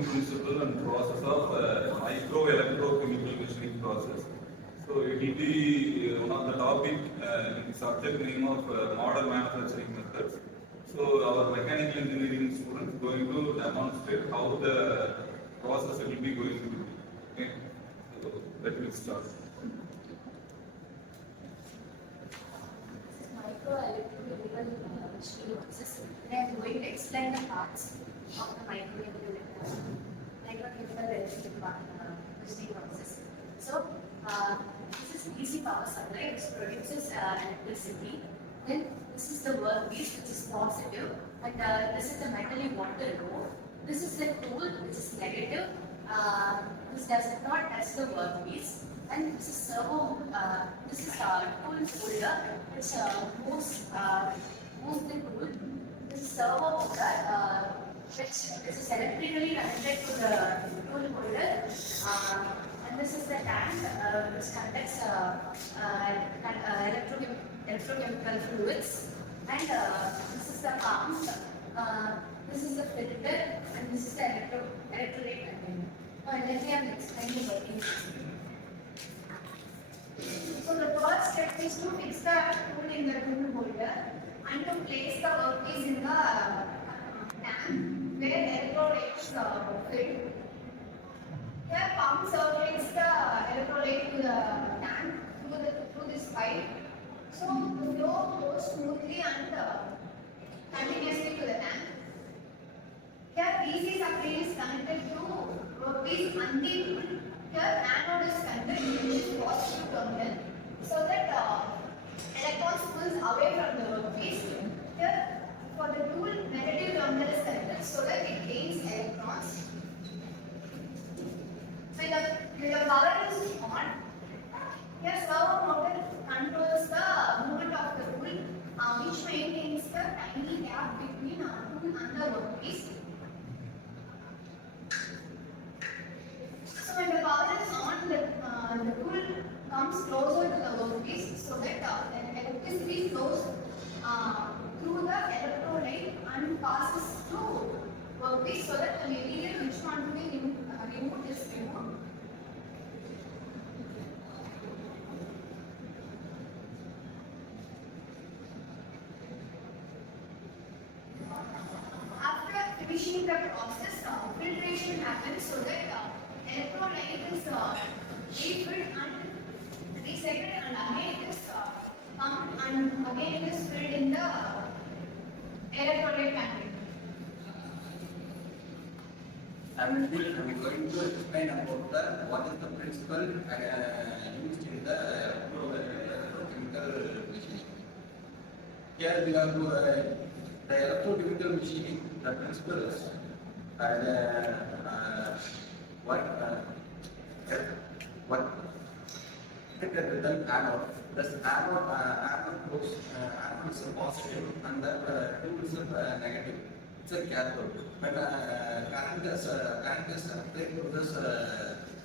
working principle and process of micro-electrochemical machining process. So it will be one of the topic in the subject name of modern manufacturing methods. So our mechanical engineering students going to demonstrate how the process will be going to be. Okay. So let me start. Micro-electrode machining process. Then I am going to explain the parts of the microchemical machining process. So, this is DC power supply, which produces electricity. Then this is the workpiece, which is positive, and this is the metallic water row. This is the tool, which is negative. This does not touch the workpiece. And this is servo. This is tool holder, which moves the tool. This is servo motor, which is electrically connected to the tool holder. And this is the tank, which conducts electrochemical fluids. And this is the pump. This is the filter, and this is the electrolyte container. Let me explain the working system. So the first step is to fix the tool in the tool holder and to place the workpiece in the tank where electrolyte is filled. Here pump circulates the electrolyte to the tank through this pipe. So the flow goes smoothly and continuously to the tank. Here DC supply is connected to workpiece until here anode is connected, which is positive terminal, so that electrons pulls away from the workpiece. Here for the tool, negative terminal is connected, so that it gains electrons. When the power is on, here servo motor controls the movement of the tool, which maintains the tiny gap between tool and the workpiece. So when the power is on, the tool comes closer to the workpiece, so that electricity flows through the electrolyte and passes through workpiece, so that the material which want to be removed is removed. After finishing the process, filtration happens, so that electrolyte is refilled and recycled, and again it is pumped, and again it is filled in the electrolyte container. I'm going to explain about what is the principle used in the electrochemical machining. Here we have the electrochemical machining. The principle is what written anode. This anode goes anode is a positive and the tool is a negative. It's a cathode. When current is applied to this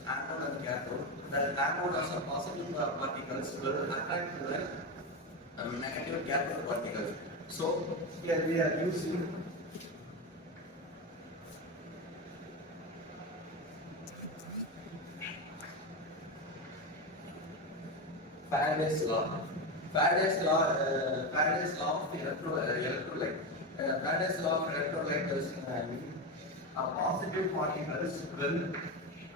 anode and cathode, the anode as a positive particles will attract to the negative cathode particles. So here we are using Faraday's law. Faraday's law of electrolyte. Faraday's law of electrolyte is a positive particles will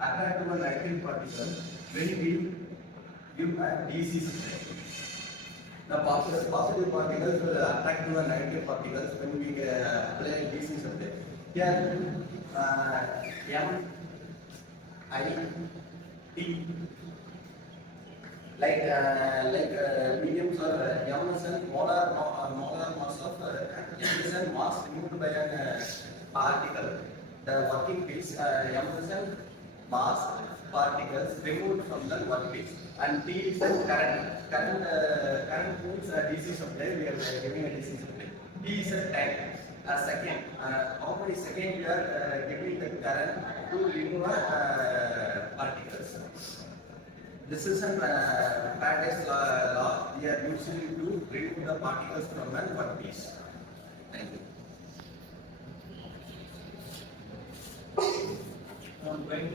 attract to a negative particle when we give a DC supply. The positive particles will attract to a negative particles when we apply a DC supply. Here, M, I, T. Like mediums or M is a molar mass of M is a mass removed by a particle. The working piece M is a mass particles removed from the workpiece, and T is a current. Current means DC supply. We are giving a DC supply. T is a time. A second. How many seconds we are giving the current to remove particles. This is an Faraday's law we are using to remove the particles from a workpiece. Thank you.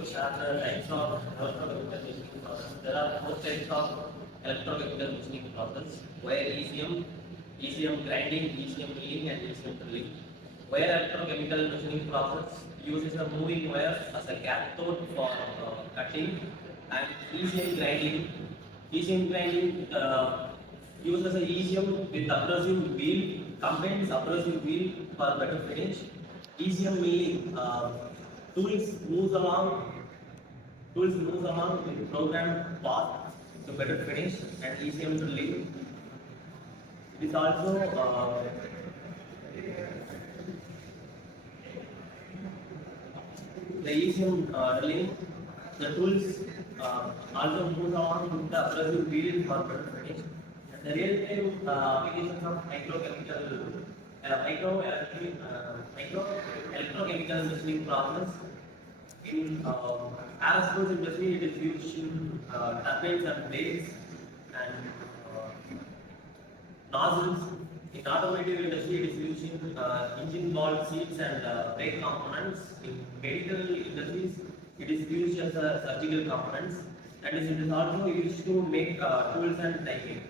which are the types of electrochemical machining process. There are 4 types of electrochemical machining process: wire ECM grinding, ECM milling, and ECM drilling. Wire electrochemical machining process uses a moving wire as a cathode for cutting, and ECM grinding uses a ECM with abrasive wheel, combines abrasive wheel for better finish. ECM milling tools moves along with programmed path to better finish, and ECM drilling. It is also the ECM drilling. The tools also move along with the abrasive wheel for better finish. And the real-time applications of micro-electrochemical machining process in aerospace industry, it is used in turbines and blades and nozzles. In automotive industry, it is used in engine valve seats and brake components. In medical industries, it is used as a surgical components, and it is also used to make tools and die.